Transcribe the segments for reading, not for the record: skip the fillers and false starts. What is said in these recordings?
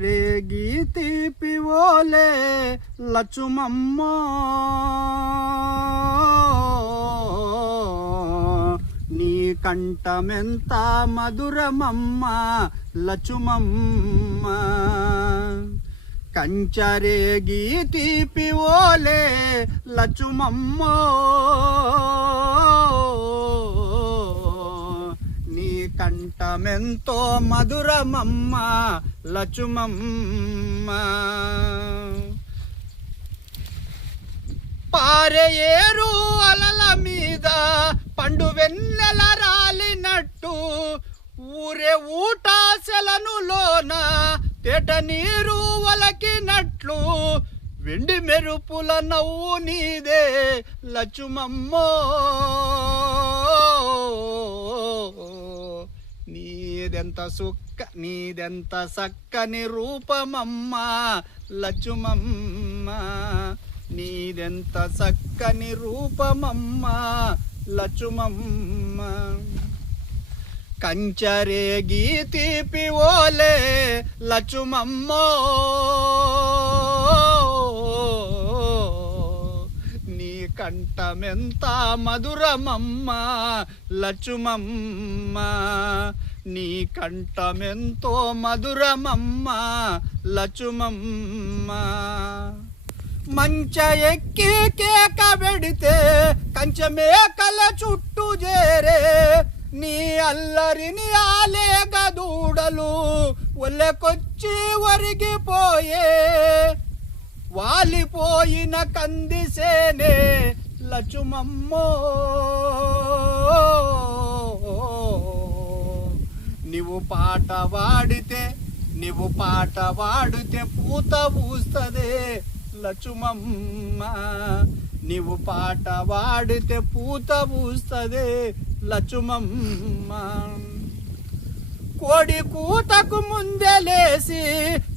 రేగి తీపి ఓలే లచుమమ్మ నీ కంఠమెంత మధురమమ్మ లచుమమ్మ కంచరేగి తీపి ఓలే లచుమమ్మ నీ కంఠమెంతో మధురమమ్మ లచుమమ్మ పారేరు అలల మీద పండు వెన్నెల రాలినట్టు ఊరే ఊటాసెలను లోన తేట నీరు వలకినట్లు వెండి మెరుపుల నవ్వు నీదే లచుమమ్మో నీదెంత సక్కని రూపమమ్మ లచుమమ్మ నీదెంత సక్కని రూపమమ్మ లచుమమ్మ కంచరేగి తీపి ఓలే లచుమమ్మో నీ కంఠమెంత మధురమమ్మ లచుమమ్మ నీ కంఠమెంతో మధురమమ్మ లచుమమ్మ మంచ ఎక్కి కేక పెడితే కంచమేకల చుట్టూ చేరే నీ అల్లరిని ఆలేగ దూడలు ఒళ్ళకొచ్చి ఒరిగిపోయే వాలిపోయిన కందిసేనే లచుమమ్మో నీవు పాట వాడితే పూత పూస్తదే లచుమమ్మ నీవు పాట వాడితే పూత పూస్తదే లచుమమ్మ కోడి కూతకు ముందే లేసి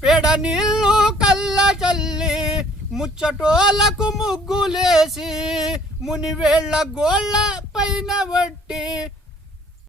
పేడ నీళ్ళు కళ్ళ చల్లి ముచ్చటోలకు ముగ్గులేసి మునివేళ్ల గోళ్ళ పైన వట్టి